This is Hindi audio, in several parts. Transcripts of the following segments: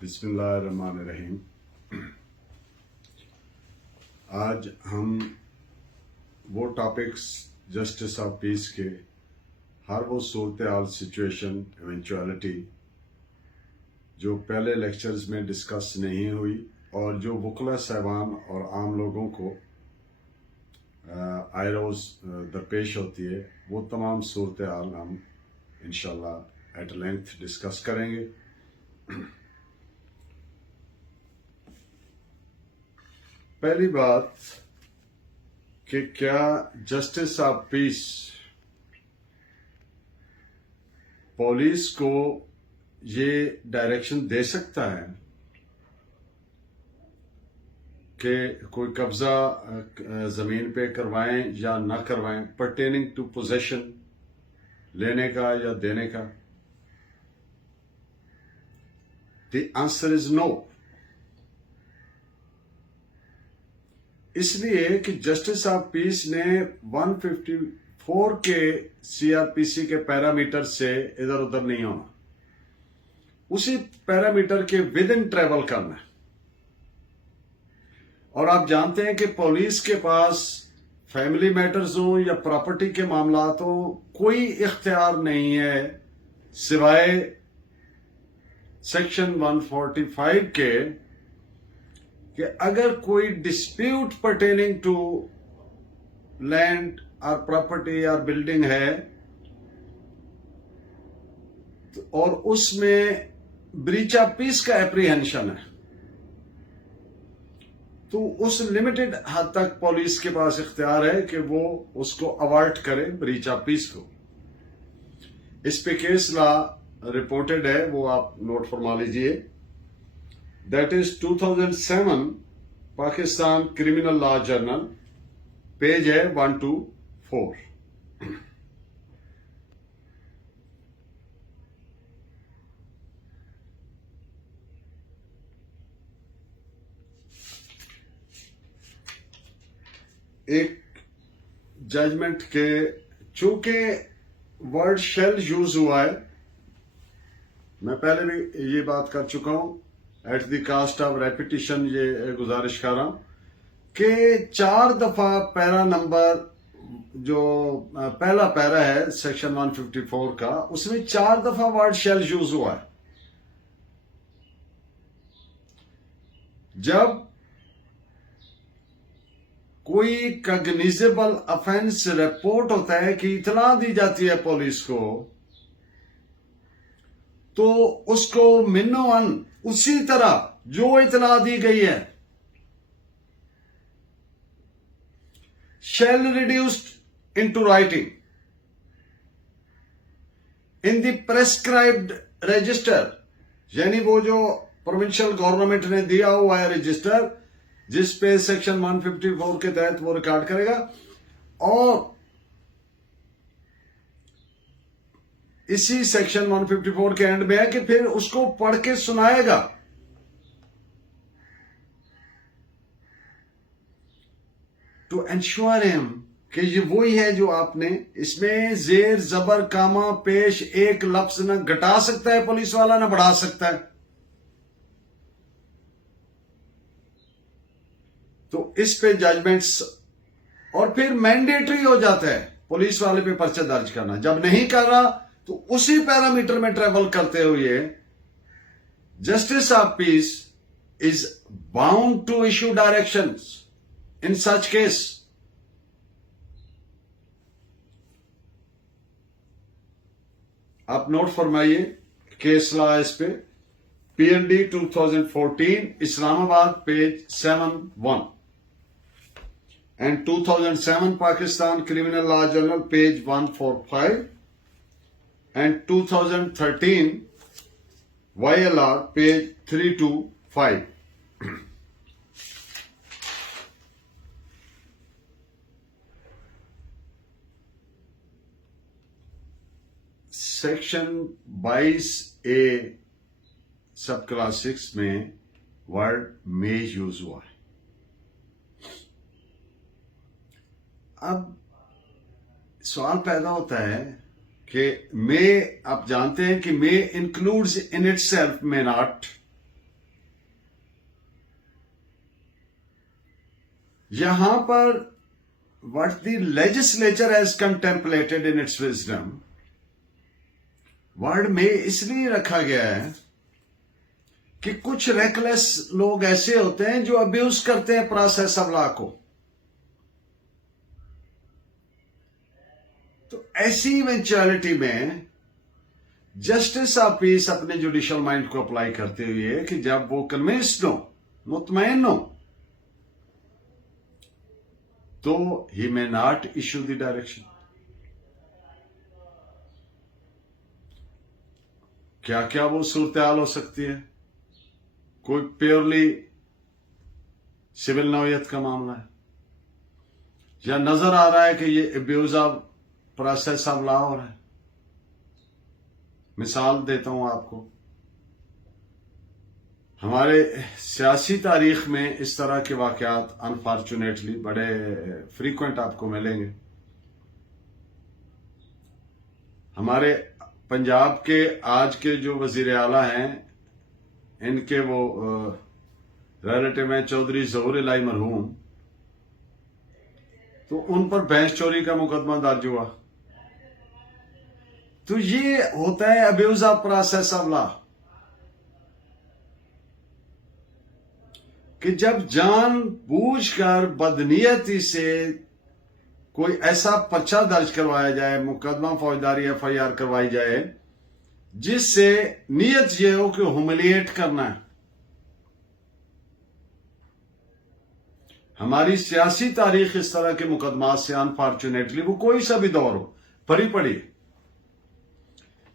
बिस्मिल्लाहिर्रहमानिर्रहीम। आज हम वो टॉपिक्स जस्टिस ऑफ पीस के हर वो सूरत हाल, सिचुएशन, इवेंचुअलिटी जो पहले लेक्चर्स में डिस्कस नहीं हुई और जो वकला साहबान और आम लोगों को आए रोज़ दरपेश होती है, वो तमाम सूरत हाल हम इंशाल्लाह एट लेंथ डिस्कस करेंगे। पहली बात कि क्या जस्टिस ऑफ पीस पुलिस को ये डायरेक्शन दे सकता है कि कोई कब्जा जमीन पे करवाएं या ना करवाएं, पर्टेनिंग टू पोजेशन, लेने का या देने का? The answer is no. इसलिए कि जस्टिस ऑफ पीस ने 154 के सीआरपीसी के पैरामीटर से इधर उधर नहीं होना, उसी पैरामीटर के विद इन ट्रेवल करना है। और आप जानते हैं कि पुलिस के पास फैमिली मैटर्स हो या प्रॉपर्टी के मामलात हो, कोई इख्तियार नहीं है सिवाय सेक्शन 145 के कि अगर कोई डिस्प्यूट पर्टेनिंग टू लैंड और प्रॉपर्टी और बिल्डिंग है और उसमें ब्रीच ऑफ पीस का एप्रीहेंशन है, तो उस लिमिटेड हद तक पुलिस के पास इख्तियार है कि वो उसको अवॉइड करे, ब्रीच ऑफ पीस को। इस पे केस लॉ रिपोर्टेड है, वो आप नोट फरमा लीजिए। That is 2007 Pakistan criminal law journal, page है 124। एक जजमेंट के, चूंकि वर्ड शेल यूज हुआ है, मैं पहले भी ये बात कर चुका हूं, at the cost of repetition ये गुजारिश कर रहा हूं कि 4 दफा पैरा नंबर, जो पहला पैरा है सेक्शन 154 का, उसमें 4 दफा वर्ड शेल यूज हुआ है। जब कोई कग्निजेबल ऑफेंस रिपोर्ट होता है कि इतला दी जाती है पुलिस को, तो उसको मिनोअन उसी तरह जो इतला दी गई है shall reduced into writing in the prescribed register, यानी वो जो प्रोविंशियल गवर्नमेंट ने दिया हुआ है रजिस्टर, जिस पे सेक्शन 154 के तहत वो रिकॉर्ड करेगा, और इसी सेक्शन 154 के एंड में है कि फिर उसको पढ़ के सुनाएगा। टू एंश्योर हिम कि ये वही है जो आपने, इसमें जेर जबर कामा पेश एक लफ्ज न घटा सकता है पुलिस वाला, न बढ़ा सकता है। तो इस पे जजमेंट्स, और फिर मैंडेटरी हो जाता है पुलिस वाले पे पर्चा दर्ज करना। जब नहीं कर रहा तो उसी पैरामीटर में ट्रेवल करते हुए justice of peace is bound to issue directions in such case. आप नोट फरमाइए केस लॉ इस पे, PND 2014 Islamabad, page 71, and 2007 Pakistan criminal law journal, page 145, and 2013 YLR, page 325. Section 22A sub class 6 में वर्ड मे यूज हुआ है। अब सवाल पैदा होता है कि मे, आप जानते हैं कि may includes in itself, may not, यहां पर what the legislature has contemplated in its wisdom, word में इसलिए रखा गया है कि कुछ रेकलेस लोग ऐसे होते हैं जो अब्यूज करते हैं प्रोसेस ऑफ लॉ को। तो ऐसी इवेंचुअलिटी में जस्टिस ऑफ पीस अपने जुडिशियल माइंड को अप्लाई करते हुए कि जब वो कन्विंस्ड हो, मुतमईन हो, तो ही may not issue the direction. क्या क्या वो सूरत हाल हो सकती है? कोई प्योरली सिविल नौयत का मामला है, या नजर आ रहा है कि ये abuse of process of law हो रहा है। मिसाल देता हूं आपको, हमारे सियासी तारीख में इस तरह के वाकयात अनफॉर्चुनेटली बड़े फ्रीक्वेंट आपको मिलेंगे। हमारे पंजाब के आज के जो वजीर आला हैं, इनके वो रिलेटिव हैं चौधरी ज़हूर इलाही मरहूम, तो उन पर भैंस चोरी का मुकदमा दर्ज हुआ। तो ये होता है abuse of process of law, कि जब जानबूझकर बदनीयती से कोई ऐसा पर्चा दर्ज करवाया जाए, मुकदमा फौजदारी FIR करवाई जाए, जिससे नीयत ये हो कि ह्यूमिलिएट करना है। हमारी सियासी तारीख इस तरह के मुकदमात से अनफॉर्चुनेटली, वो कोई सा भी दौर हो, भरी पड़ी।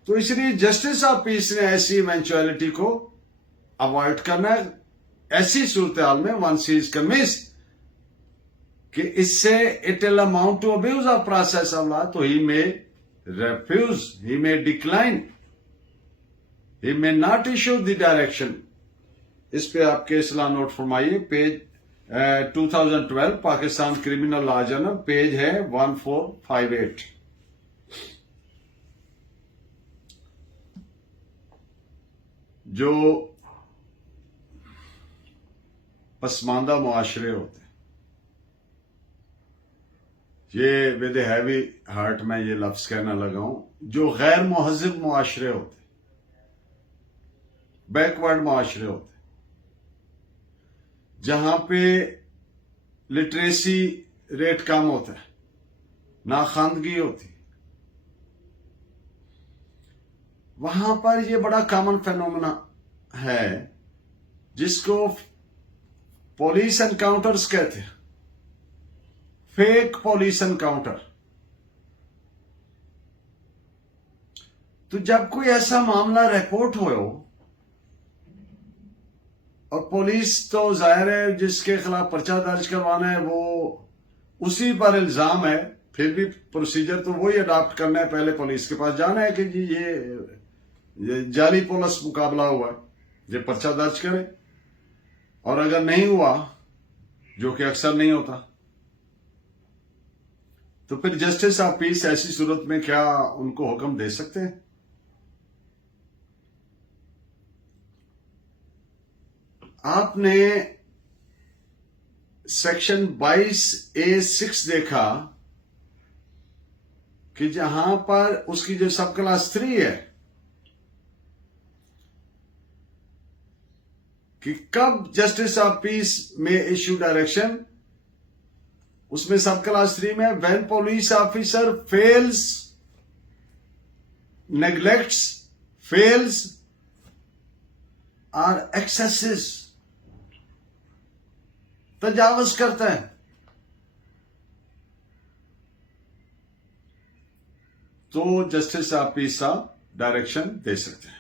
तो इसलिए जस्टिस ऑफ पीस ने ऐसी इवेंचुअलिटी को अवॉइड करना है। ऐसी सूरत हाल में वंस ही इज कन्विंस्ड कि इससे it will amount to abuse of process of law, तो ही मे refuse, he may decline, he may not issue the direction। इस पे आप केस लॉ नोट फरमाइए, page 2012 Pakistan criminal law journal, page है 1458। जो पसमानदा मुआशरे होते, ये विद हैवी हार्ट में ये लफ्ज कहना लगा हूं, जो गैर मुहज़्ज़िब मुआशरे होते, बैकवर्ड मुआशरे होते, जहां पे लिटरेसी रेट कम होता है, नाखानदगी होती, वहां पर ये बड़ा कॉमन फेनोमेना है जिसको पुलिस एनकाउंटर्स कहते हैं, फेक पुलिस एनकाउंटर। तो जब कोई ऐसा मामला रिपोर्ट हो और पुलिस तो जाहिर है जिसके खिलाफ पर्चा दर्ज करवाना है वो उसी पर इल्जाम है, फिर भी प्रोसीजर तो वही अडॉप्ट करना है, पहले पुलिस के पास जाना है कि जी ये जाली पुलिस मुकाबला हुआ है, ये पर्चा दर्ज करें। और अगर नहीं हुआ, जो कि अक्सर नहीं होता, तो फिर जस्टिस ऑफ पीस ऐसी सूरत में क्या उनको हुक्म दे सकते हैं? आपने सेक्शन 22A(6) देखा कि जहां पर उसकी जो सब क्लास 3 है कि कब जस्टिस ऑफ पीस में इश्यू डायरेक्शन, उसमें सब क्लास 3 में when police officer fails, neglects, fails और एक्सेसेस, तजावज करता है, तो जस्टिस ऑफ पीस डायरेक्शन दे सकते हैं।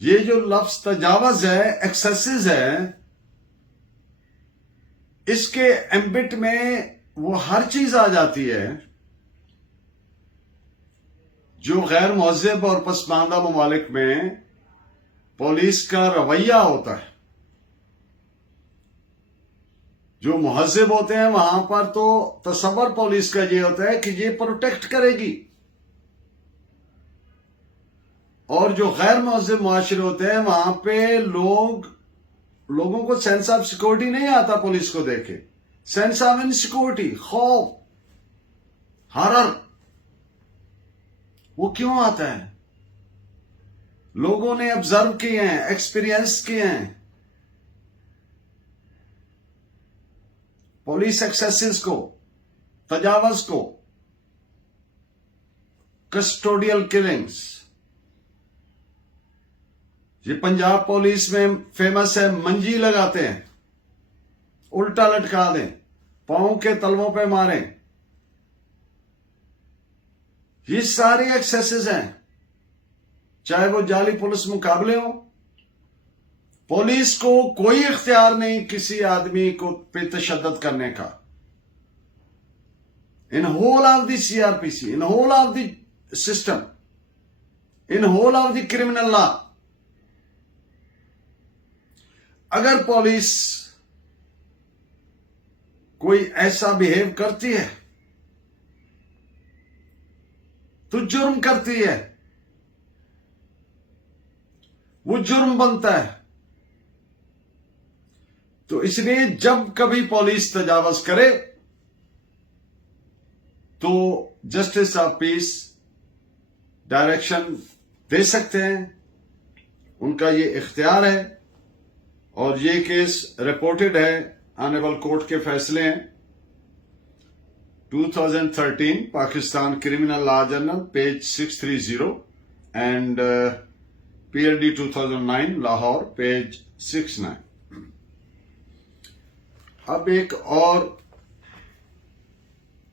ये जो लफ्ज तजावज है, एक्सेसेस है, इसके एम्बिट में वो हर चीज आ जाती है जो गैर मुहज़्ज़िब और पसमानदा ममालिक में पुलिस का रवैया होता है। जो मुहज़्ज़िब होते हैं वहां पर तो तसव्वुर पुलिस का ये होता है कि ये प्रोटेक्ट करेगी, और जो गैर मुहज़्ज़िब मुआशरे होते हैं वहां पे लोग लोगों को सेंस ऑफ सिक्योरिटी नहीं आता पुलिस को देखे, सेंस ऑफ इनसिक्योरिटी, खौफ, हॉरर। वो क्यों आता है? लोगों ने ऑब्जर्व किए हैं, एक्सपीरियंस किए हैं पुलिस एक्सेसेस को, तजावज को, कस्टोडियल किलिंग्स। ये पंजाब पुलिस में फेमस है, मंजी लगाते हैं, उल्टा लटका दें, पांव के तलवों पे मारें। ये सारे एक्सेसेस हैं, चाहे वो जाली पुलिस मुकाबले हो। पुलिस को कोई इख्तियार नहीं किसी आदमी को पे तशद्दुद करने का। In whole of the CrPC, in whole of the system, in whole of the criminal law, अगर पुलिस कोई ऐसा बिहेव करती है तो जुर्म करती है, वो जुर्म बनता है। तो इसलिए जब कभी पुलिस तजावज करे तो जस्टिस ऑफ पीस डायरेक्शन दे सकते हैं, उनका ये इख्तियार है। और ये केस रिपोर्टेड है, ऑनरेबल कोर्ट के फैसले हैं 2013 Pakistan criminal law journal page 630 and PLD 2009 Lahore page 69। अब एक और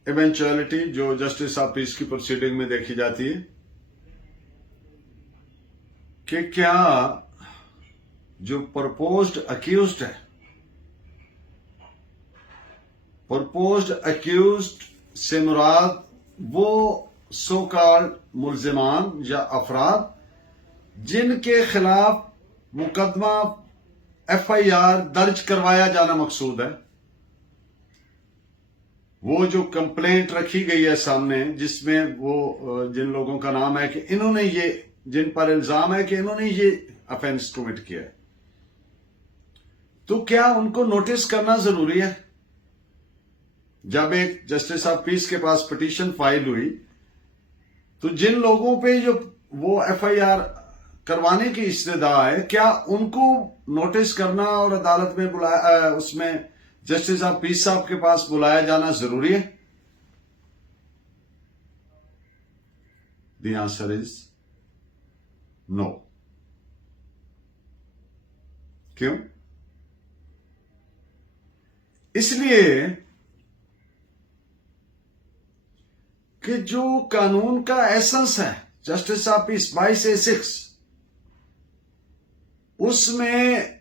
इवेंचुअलिटी जो जस्टिस ऑफ पीस की प्रोसीडिंग में देखी जाती है कि क्या जो प्रपोज्ड अक्यूज्ड है, प्रपोज्ड अक्यूज्ड से मुराद वो सो कॉल्ड मुल्जिमान या अफराद जिनके खिलाफ मुकदमा FIR दर्ज करवाया जाना मकसूद है। वो जो कंप्लेंट रखी गई है सामने, जिसमें वो जिन लोगों का नाम है कि इन्होंने ये, जिन पर इल्जाम है कि इन्होंने ये ऑफेंस कमिट किया है, तो क्या उनको नोटिस करना जरूरी है? जब एक जस्टिस ऑफ पीस के पास पिटीशन फाइल हुई तो जिन लोगों पे जो वो FIR करवाने की इस्तदा है, क्या उनको नोटिस करना और अदालत में बुलाया, उसमें जस्टिस ऑफ पीस साहब के पास बुलाया जाना जरूरी है? The answer is no. क्यों? इसलिए कि जो कानून का एसेंस है जस्टिस ऑफ पीस 22A6, उसमें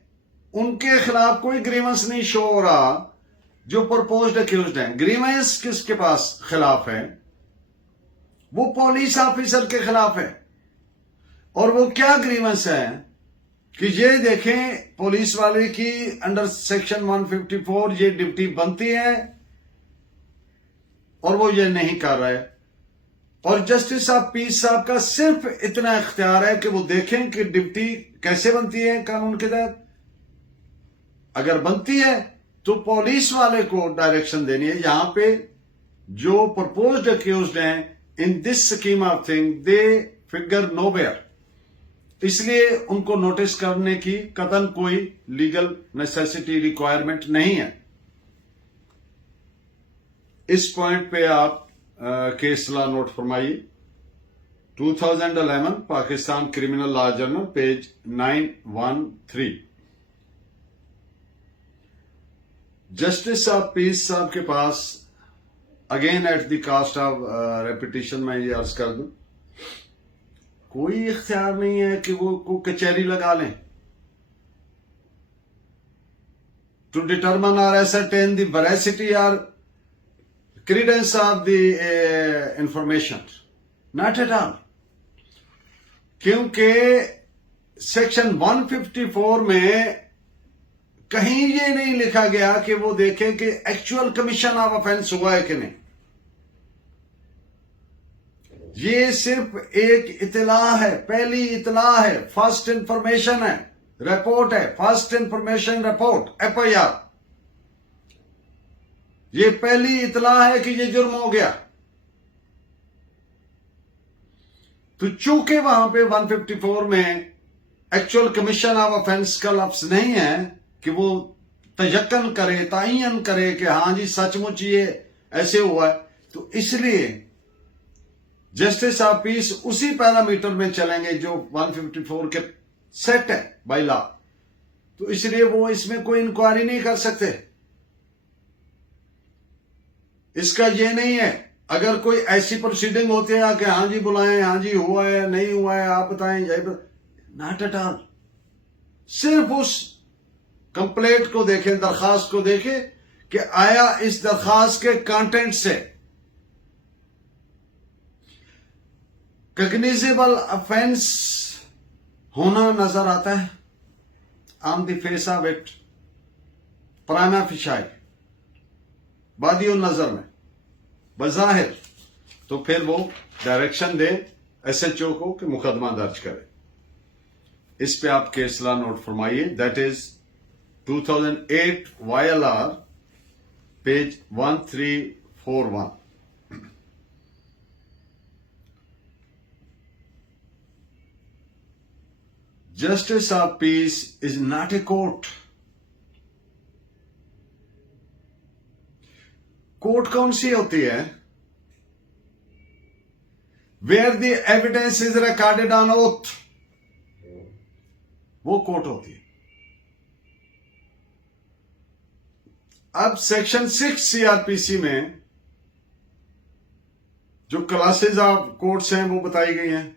उनके खिलाफ कोई ग्रीवेंस नहीं शो हो रहा जो प्रपोज्ड अक्यूज्ड हैं। ग्रीवेंस किसके पास खिलाफ है? वो पुलिस ऑफिसर के खिलाफ है। और वो क्या ग्रीवेंस है कि ये देखें, पुलिस वाले की अंडर सेक्शन 154 ये ड्यूटी बनती है और वो ये नहीं कर रहा है। और जस्टिस ऑफ पीस साहब का सिर्फ इतना इख्तियार है कि वो देखें कि ड्यूटी कैसे बनती है कानून के तहत। अगर बनती है तो पुलिस वाले को डायरेक्शन देनी है। यहां पे जो प्रपोज्ड अक्यूज्ड हैं in this scheme of thing they figure nowhere, इसलिए उनको नोटिस करने की कतई कोई लीगल नेसेसिटी रिक्वायरमेंट नहीं है। इस पॉइंट पे आप केस लॉ नोट फरमाइए। 2011 Pakistan criminal law journal page 913। Justice of peace साहब के पास again at the cost of repetition मैं ये अर्ज कर दूं, कोई इख्तियार नहीं है कि वो कचहरी लगा लें टू डिटरमिन और ascertain the veracity or credence of the information, not at all। क्योंकि सेक्शन 154 में कहीं ये नहीं लिखा गया कि वो देखें कि एक्चुअल कमीशन ऑफ ऑफेंस हुआ है कि नहीं। ये सिर्फ एक इतला है, पहली इतला है, फर्स्ट इंफॉर्मेशन है। रिपोर्ट है, फर्स्ट इंफॉर्मेशन रिपोर्ट, एफआईआर। ये पहली इतला है कि ये जुर्म हो गया। तो चूंकि वहां पे 154 में एक्चुअल कमीशन ऑफ ऑफेंस का लफ्ज नहीं है कि वो तयक्कन करे, तायन करे कि हां जी सचमुच ये ऐसे हुआ है, तो इसलिए जस्टिस ऑफ पीस उसी पैरामीटर में चलेंगे जो 154 के सेट है बाय लॉ। तो इसलिए वो इसमें कोई इंक्वायरी नहीं कर सकते। इसका ये नहीं है अगर कोई ऐसी प्रोसीडिंग होती है कि हाँ जी बुलाएं, हाँ जी हुआ है नहीं हुआ है आप बताएं, नॉट एट ऑल। सिर्फ उस कंप्लेंट को देखें, दरखास्त को देखें कि आया इस दरखास्त के कंटेंट से कॉग्निजेबल ऑफेंस होना नजर आता है on the face of it, prima facie, बादियों नजर में बजाहिर। तो फिर वो डायरेक्शन दे एसएचओ को कि मुकदमा दर्ज करे। इस पे आप केस लॉ नोट फरमाइए, that is 2008 YLR page 1341। Justice of peace is not a court. Court कौन सी होती है? Where the evidence is recorded on oath, वो कोर्ट होती है। अब सेक्शन 6 सीआरपीसी में जो क्लासेस ऑफ कोर्ट्स हैं वो बताई गई हैं,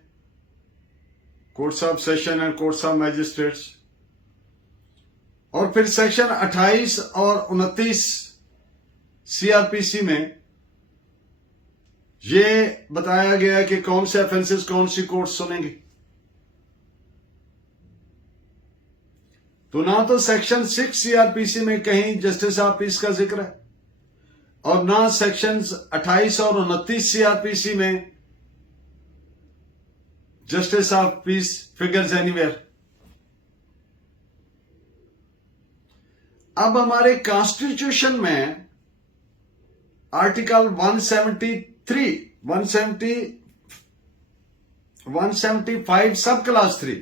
courts of session and courts of magistrates. और फिर सेक्शन 28 और 29 सीआरपीसी में ये बताया गया है कि कौन से ऑफेंसेस कौन सी कोर्ट सुनेंगी। तो ना तो सेक्शन 6 सीआरपीसी में कहीं जस्टिस ऑफ पीस का जिक्र है और ना सेक्शन 28 और 29 सीआरपीसी में justice of peace figures anywhere. अब हमारे कॉन्स्टिट्यूशन में article 173, 175 sub class 3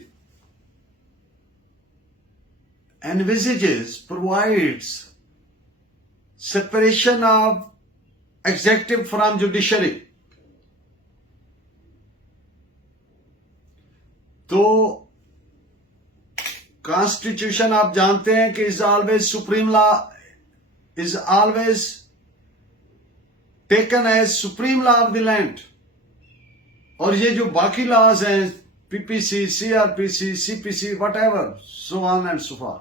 envisages, provides separation of executive from judiciary. तो कॉन्स्टिट्यूशन आप जानते हैं कि is always supreme law, is always taken as supreme law of the land. और ये जो बाकी लॉज हैं PPC, CrPC, CPC, whatever, so on and so forth,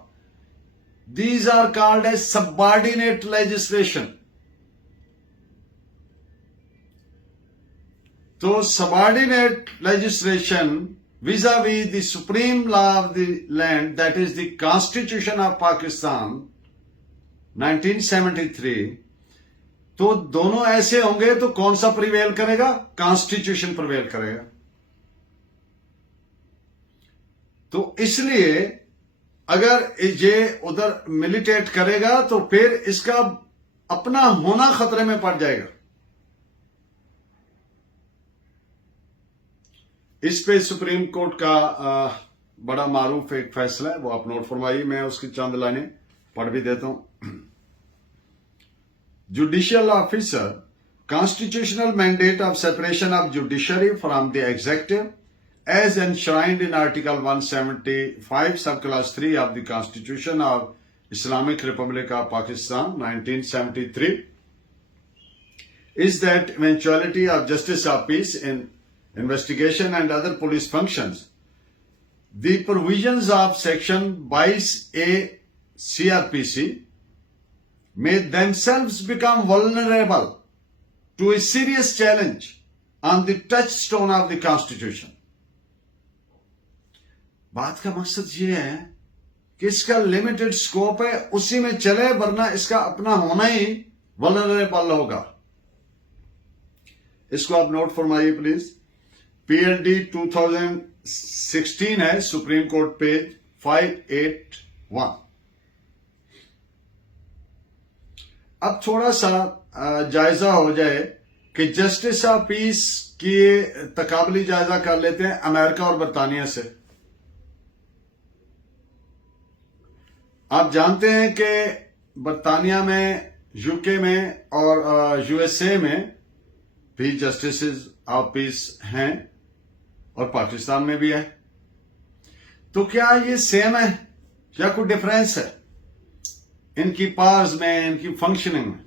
these are called as subordinate legislation. तो subordinate legislation vis-a-vis the supreme law of the land, that is the Constitution of Pakistan 1973, तो दोनों ऐसे होंगे तो कौन सा प्रिवेल करेगा? कॉन्स्टिट्यूशन प्रिवेल करेगा। तो इसलिए अगर ये उधर मिलिटेट करेगा तो फिर इसका अपना होना खतरे में पड़ जाएगा। इस पे सुप्रीम कोर्ट का बड़ा मारूफ एक फैसला है, वो आप नोट फरमाइए, मैं उसकी चंद लाइनें पढ़ भी देता हूं। Judicial officer, constitutional mandate of separation of judiciary from the executive as enshrined in Article 175 subclass 3 of the Constitution of Islamic Republic of Pakistan 1973, is that eventuality of justice of peace in investigation and other police functions. The provisions of Section 22A CRPC may themselves become vulnerable to a serious challenge on the touchstone of the Constitution. बात का मकसद ये है कि इसका लिमिटेड स्कोप है, उसी में चले, वरना इसका अपना होना ही वल्नरेबल होगा। इसको आप नोट फरमाइए प्लीज। पीएलडी 2016 है, सुप्रीम कोर्ट पेज 581। अब थोड़ा सा जायजा हो जाए कि जस्टिस ऑफ पीस की तकाबली जायजा कर लेते हैं अमेरिका और बरतानिया से। आप जानते हैं कि बरतानिया में, यूके में और यूएसए में भी जस्टिस ऑफ पीस हैं और पाकिस्तान में भी है। तो क्या ये सेम है या कोई डिफरेंस है इनकी पावर्स में, इनकी फंक्शनिंग में?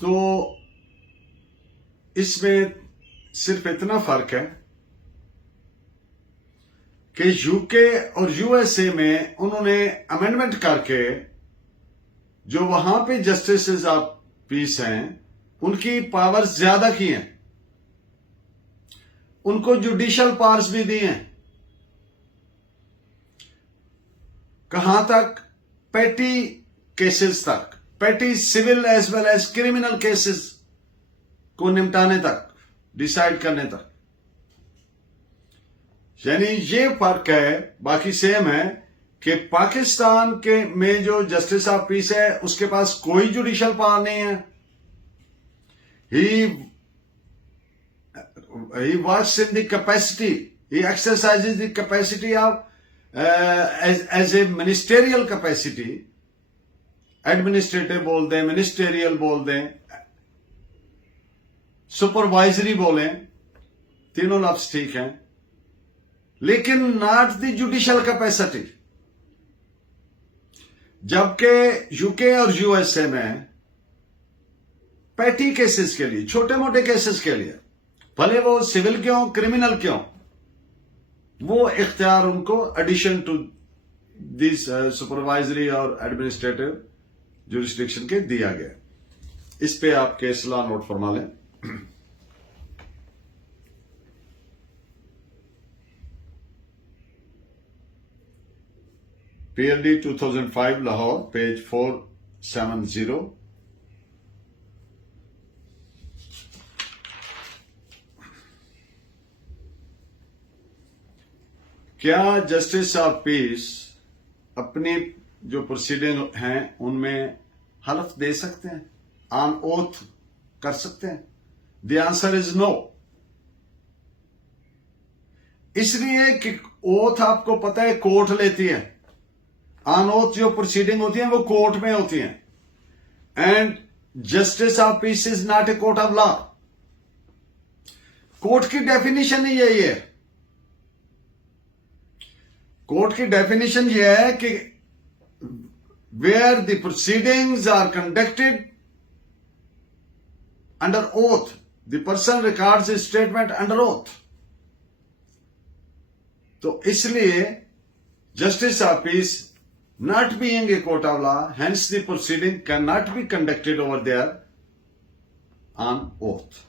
तो इसमें सिर्फ इतना फर्क है कि यूके और यूएसए में उन्होंने अमेंडमेंट करके जो वहां पे जस्टिस ऑफ पीस हैं उनकी पावर्स ज्यादा की हैं, उनको जुडिशियल पावर्स भी दी हैं। कहां तक? पेटी केसेस तक, petty civil as well as criminal cases को निपटाने तक, डिसाइड करने तक। यानी ये फर्क है, बाकी सेम है कि पाकिस्तान के में जो जस्टिस ऑफ पीस है उसके पास कोई जुडिशियल पावर नहीं है। he works in the capacity, he exercises the capacity of as a ministerial capacity, administrative बोल दें, मिनिस्टेरियल बोल दें, सुपरवाइजरी बोलें, तीनों लफ्ज ठीक हैं, लेकिन नॉट द जुडिशियल कैपेसिटी। जबकि यूके और यूएसए में पैटी केसेस के लिए, छोटे मोटे केसेस के लिए, भले वो सिविल क्यों, क्रिमिनल क्यों, वो इख्तियार उनको एडिशन टू दिस सुपरवाइजरी और एडमिनिस्ट्रेटिव जुरिस्डिक्शन के दिया गया। इस पे आप केस लॉ नोट फरमा लें। PLD 2005 Lahore, page 470। क्या जस्टिस ऑफ पीस अपनी जो प्रोसीडिंग हैं उनमें हलफ दे सकते हैं, ऑन ओथ कर सकते हैं? The answer is no. इसलिए कि ओथ आपको पता है कोर्ट लेती है, ऑन ओथ जो प्रोसीडिंग होती है वो कोर्ट में होती है, and justice of peace is not a court of law. Court की डेफिनेशन ही यही है। कोर्ट की डेफिनेशन यह है कि where the proceedings are conducted under oath, the person records his statement under oath। तो इसलिए justice of peace not being a court of law, hence the proceeding cannot be conducted over there on oath।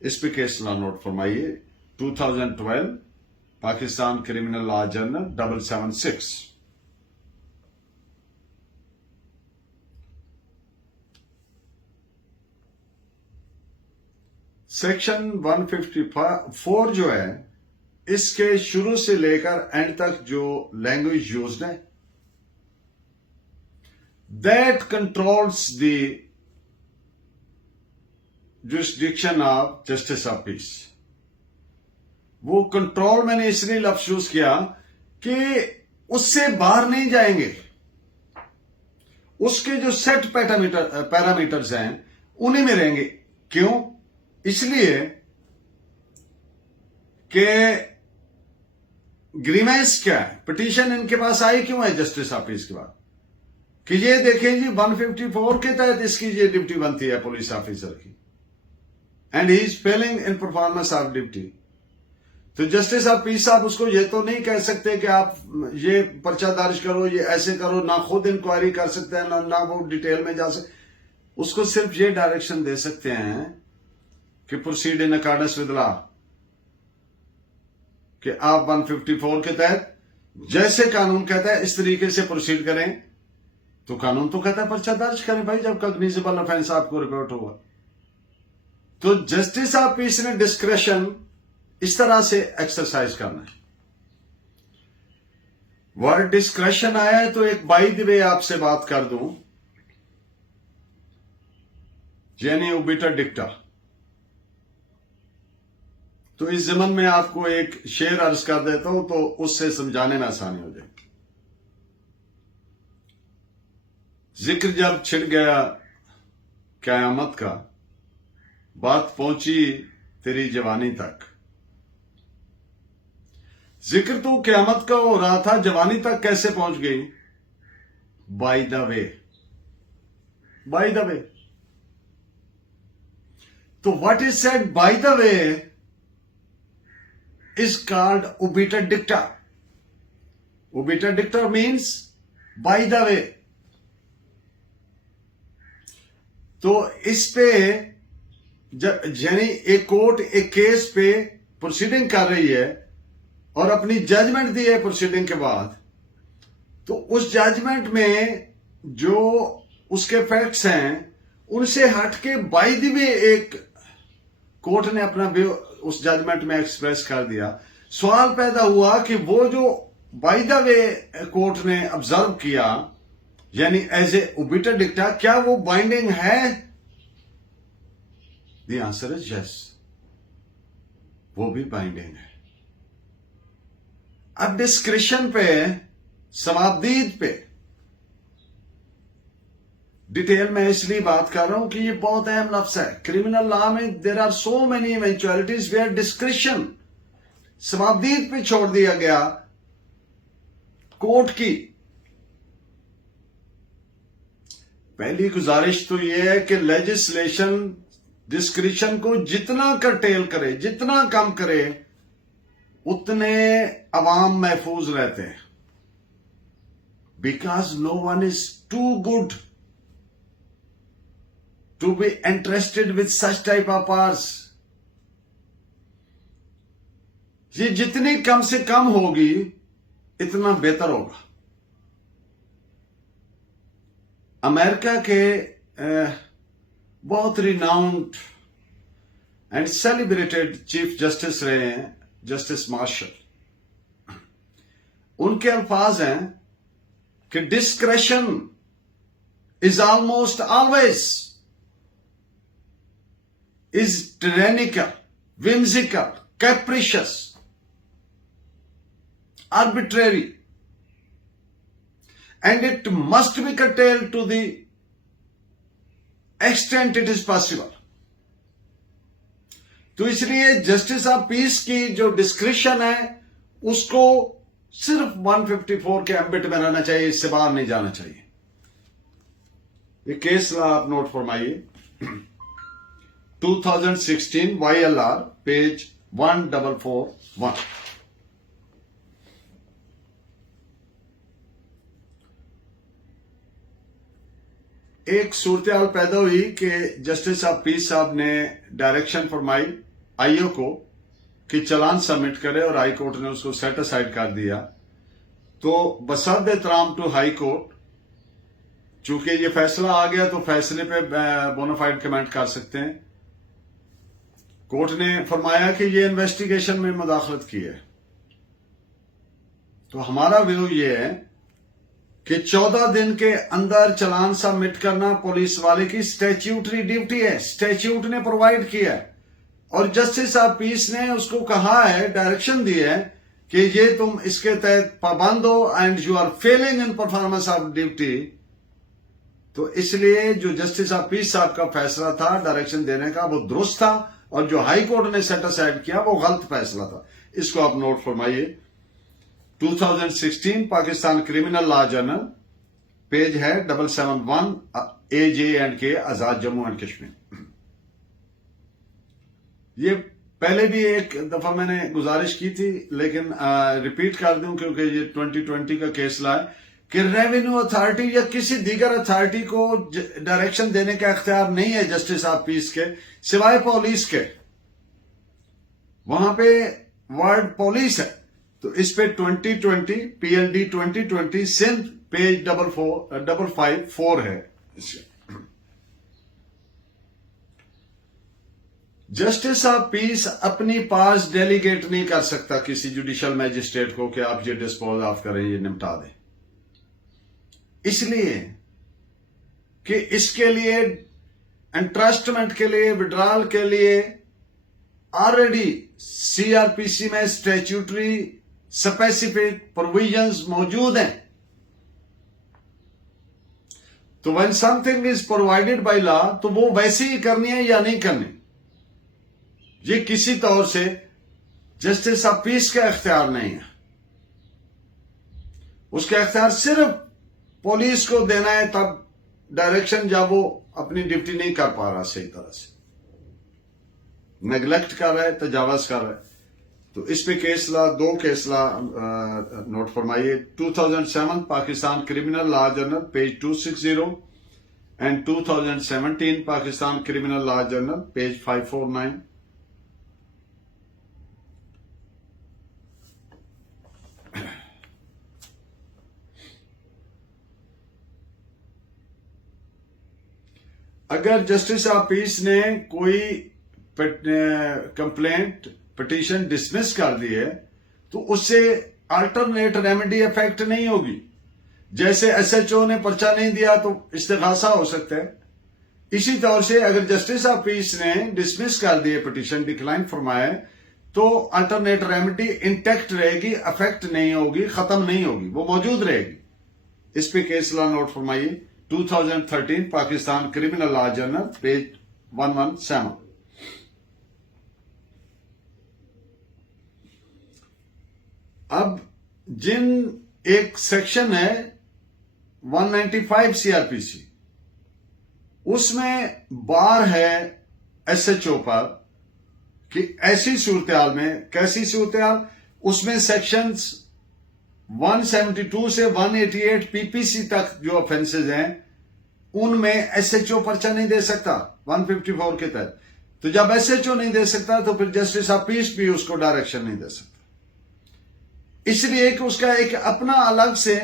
इस पे केस लॉ नोट फरमाइए, 2012 Pakistan criminal law journal 776। Section 154 जो है, इसके शुरू से लेकर एंड तक जो लैंग्वेज यूज्ड है, that controls the jurisdiction of justice of piece. वो कंट्रोल मैंने इसलिए लफ्ज यूज किया कि उससे बाहर नहीं जाएंगे, उसके जो सेट पैरामीटर्स हैं उन्हीं में रहेंगे। क्यों? इसलिए कि ग्रीवेंस क्या है, पिटीशन इनके पास आई क्यों है जस्टिस ऑफ पीस के बाद, कि ये देखें जी 154 के तहत इसकी ये ड्यूटी बनती है पुलिस ऑफिसर की, and he is Fehling in performance of duty. तो जस्टिस ऑफ पीस साहब उसको ये तो नहीं कह सकते कि आप ये पर्चा दर्ज करो, ये ऐसे करो, ना खुद इंक्वायरी कर सकते हैं, ना वो डिटेल में जा सकते। उसको सिर्फ ये डायरेक्शन दे सकते हैं कि proceed in accordance with law, कि आप 154 के तहत जैसे कानून कहता है इस तरीके से प्रोसीड करें। तो कानून तो कहता है पर्चा दर्ज करें भाई जब कॉग्निजेबल ऑफेंस आपको रिपोर्ट होगा। तो जस्टिस ऑफ पीस ने डिस्क्रेशन इस तरह से एक्सरसाइज करना है। वर्ड डिस्क्रेशन आया है तो एक बाय द वे आपसे बात कर दूं, यानी ओबिटर डिक्टा। तो इस जमन में आपको एक शेर अर्ज कर देता हूं तो उससे समझाने में आसानी हो जाएगी। जिक्र जब छिड़ गया कयामत का, बात पहुंची तेरी जवानी तक। जिक्र तो कयामत का हो रहा था, जवानी तक कैसे पहुंच गई? By the way, by the way. तो what is said by the way is called obiter dicta. Obiter dicta means by the way. तो इस पे यानी एक कोर्ट एक केस पे प्रोसीडिंग कर रही है और अपनी जजमेंट दी है प्रोसीडिंग के बाद, तो उस जजमेंट में जो उसके फैक्ट्स हैं उनसे हटके बाय द वे एक कोर्ट ने अपना व्यू उस जजमेंट में एक्सप्रेस कर दिया। सवाल पैदा हुआ कि वो जो बाय द वे कोर्ट ने ऑब्जर्व किया, यानी एज ए ओबिटर डिक्टा, क्या वो बाइंडिंग है? द आंसर इज यस, वो भी बाइंडिंग है। अब डिस्क्रिशन पे, सवाबदीद पे डिटेल में इसलिए बात कर रहा हूं कि ये बहुत अहम लफ्ज है। क्रिमिनल लॉ में there are so many eventualities where discretion, सवाबदीद पे छोड़ दिया गया कोर्ट की। पहली गुजारिश तो यह है कि लेजिस्लेशन डिस्क्रिशन को जितना कर्टेल करे, जितना कम करे, उतने अवाम महफूज रहते हैं। Because no one is too good to be interested with such type of powers. ये जितनी कम से कम होगी इतना बेहतर होगा। अमेरिका के बहुत renowned and celebrated chief justice रहे हैं, जस्टिस मार्शल। उनके अल्फाज हैं कि discretion is almost always is tyrannical, whimsical, capricious, arbitrary, and it must be curtailed to the extent it is possible. तो इसलिए जस्टिस ऑफ पीस की जो डिस्क्रिशन है उसको सिर्फ 154 के एम्बिट में रहना चाहिए, इससे बाहर नहीं जाना चाहिए। ये केस आप नोट फरमाइए, 2016 YLR पेज 1441। एक सूरत पैदा हुई कि जस्टिस ऑफ पीस साहब ने डायरेक्शन फरमाई आईओ को कि चालान सबमिट करे और हाई कोर्ट ने उसको सेट असाइड कर दिया। तो बसद एहतराम टू हाई कोर्ट, चूंकि ये फैसला आ गया तो फैसले पे बोनाफाइड कमेंट कर सकते हैं। कोर्ट ने फरमाया कि ये इन्वेस्टिगेशन में मुदाखलत की है। तो हमारा व्यू ये है कि 14 दिन के अंदर चालान सबमिट करना पुलिस वाले की स्टैट्यूटरी ड्यूटी है, स्टैट्यूट ने प्रोवाइड किया है। और जस्टिस ऑफ पीस ने उसको कहा है, डायरेक्शन दी है कि ये तुम इसके तहत पाबंद हो and you are failing in performance of duty. तो इसलिए जो जस्टिस ऑफ पीस साहब का फैसला था डायरेक्शन देने का, वो दुरुस्त था, और जो हाई कोर्ट ने सेट असाइड किया वो गलत फैसला था। इसको आप नोट फरमाइए। 2016 Pakistan criminal law journal, page है 771, AJ&K, Azad Jammu and Kashmir. ये पहले भी एक दफा मैंने गुजारिश की थी, लेकिन रिपीट कर दूं क्योंकि ये 2020 का केस ला है कि रेवेन्यू अथॉरिटी या किसी दीगर अथॉरिटी को डायरेक्शन देने का इख्तियार नहीं है जस्टिस ऑफ पीस के, सिवाय पुलिस के। वहां पे वर्ड पुलिस है। तो इस पे 2020 PLD 2020 सिंध पेज 554 है। जस्टिस ऑफ पीस अपनी पास डेलीगेट नहीं कर सकता किसी जुडिशियल मैजिस्ट्रेट को कि आप ये डिस्पोज ऑफ करें, ये निपटा दें, इसलिए कि इसके लिए एंट्रस्टमेंट के लिए, विड्रॉल के लिए ऑलरेडी सीआरपीसी में स्टैट्यूटरी स्पेसिफिक प्रोविजंस मौजूद हैं। तो when something is provided by law तो वो वैसे ही करनी है या नहीं करनी, ये किसी तौर से जस्टिस ऑफ पीस का इख्तियार नहीं है। उसका इख्तियार सिर्फ पुलिस को देना है तब डायरेक्शन जब वो अपनी ड्यूटी नहीं कर पा रहा, सही तरह से नेग्लेक्ट कर रहा है, तजावज कर रहा है। तो इस पे केस ला, दो केस ला नोट फरमाइए। 2007 Pakistan criminal law journal page 260 and 2017 Pakistan criminal law journal page 549। अगर जस्टिस ऑफ पीस ने कोई कंप्लेंट पिटीशन डिसमिस कर दी है तो उससे अल्टरनेट रेमेडी इफेक्ट नहीं होगी। जैसे एसएचओ ने पर्चा नहीं दिया तो इस्तिगासा हो सकता है, इसी तौर से अगर जस्टिस ऑफ पीस ने डिसमिस कर दिए पिटीशन, डिक्लाइन फरमाए, तो अल्टरनेट रेमेडी इंटैक्ट रहेगी, अफेक्ट नहीं होगी, खत्म नहीं होगी, वो मौजूद रहेगी। इस पे केस ला नोट फरमाइए। 2013 Pakistan criminal law journal page 117। अब जिन एक सेक्शन है 195 सीआरपीसी, उसमें बार है एसएचओ पर कि ऐसी सूरत में, कैसी सूरत, उसमें सेक्शंस 172 से 188 पीपीसी तक जो ऑफेंसेस हैं उनमें एसएचओ पर्चा नहीं दे सकता 154 के तहत। तो जब एसएचओ नहीं दे सकता तो फिर जस्टिस ऑफ पीस भी उसको डायरेक्शन नहीं दे सकता, इसलिए कि उसका एक अपना अलग से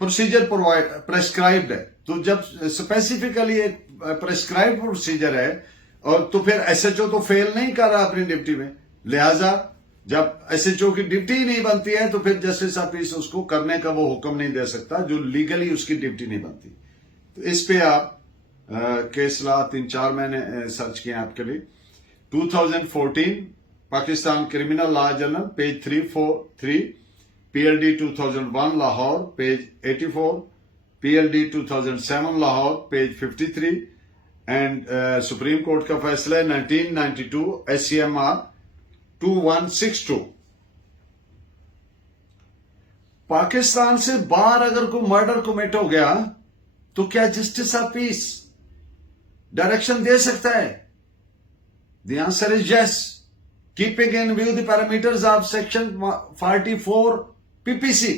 प्रोसीजर प्रेस्क्राइब्ड है। तो जब स्पेसिफिकली एक प्रेस्क्राइब्ड प्रोसीजर है और तो फिर एसएचओ तो फेल नहीं कर रहा अपनी ड्यूटी में, लिहाजा जब एसएचओ की ड्यूटी ही नहीं बनती है तो फिर जस्टिस ऑफ पीस उसको करने का वो हुक्म नहीं दे सकता जो लीगली उसकी ड्यूटी नहीं बनती। तो इस पे आप केस ला 3-4 मैंने सर्च किए आपके लिए। 2014 Pakistan criminal law journal page 343, PLD 2001 Lahore page 84, PLD 2007 Lahore page 53 and supreme court का फैसला है 1992 एससीएमआर 2162। पाकिस्तान से बाहर अगर कोई मर्डर कमिट हो गया तो क्या जस्टिस ऑफ पीस डायरेक्शन दे सकता है? The answer is yes, keeping in view the parameters of section 44 PPC.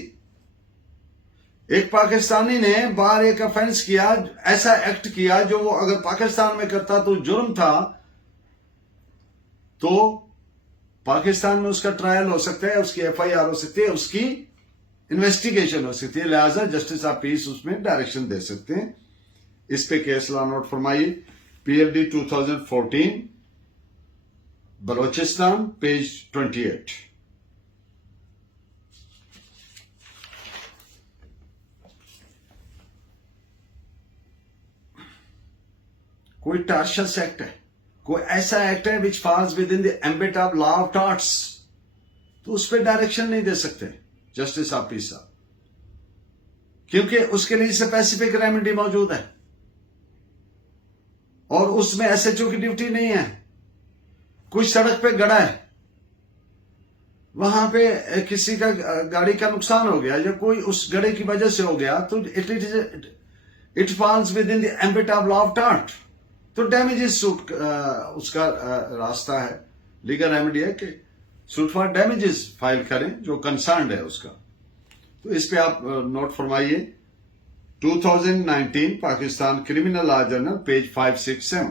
एक पाकिस्तानी ने बाहर एक ऑफेंस किया, ऐसा एक्ट किया जो वो अगर पाकिस्तान में करता तो जुर्म था, तो पाकिस्तान में उसका ट्रायल हो सकता है, उसकी एफआईआर हो सकती है, उसकी इन्वेस्टिगेशन हो सकती है, लिहाजा जस्टिस ऑफ पीस उसमें डायरेक्शन दे सकते हैं। इस पे केस ला नोट फरमाइए। PLD 2014 Balochistan page 28। कोई टार्शस एक्ट है, कोई ऐसा एक्ट है which falls with in the ambit of law of torts, तो उस पर डायरेक्शन नहीं दे सकते जस्टिस ऑफ पीस साहब, क्योंकि उसके लिए स्पेसिफिक रेमेडी मौजूद है और उसमें एसएचओ की ड्यूटी नहीं है। कोई सड़क पे गड़ा है, वहां पे किसी का गाड़ी का नुकसान हो गया या कोई उस गड़े की वजह से हो गया, तो it falls with in the ambit of law of tort, तो डैमेजेस सूट उसका रास्ता है, लीगल रेमेडी है कि सूट फॉर डैमेजेस फाइल करें जो कंसर्न्ड है उसका। तो इस पे आप नोट फरमाइए। 2019 Pakistan criminal law journal page 567।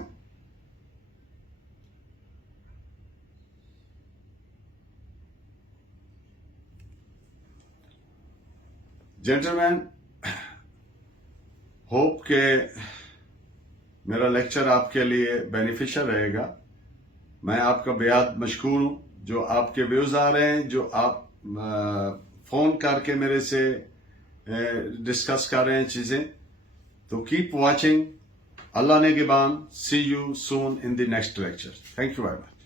Gentleman, hope के मेरा लेक्चर आपके लिए बेनिफिशियल रहेगा। मैं आपका बेहद मशकूर हूं, जो आपके व्यूज आ रहे हैं, जो आप फोन करके मेरे से डिस्कस कर रहे हैं चीजें। तो कीप वॉचिंग, अल्लाह ने गिबान, see you soon in the next lecture. Thank you very much.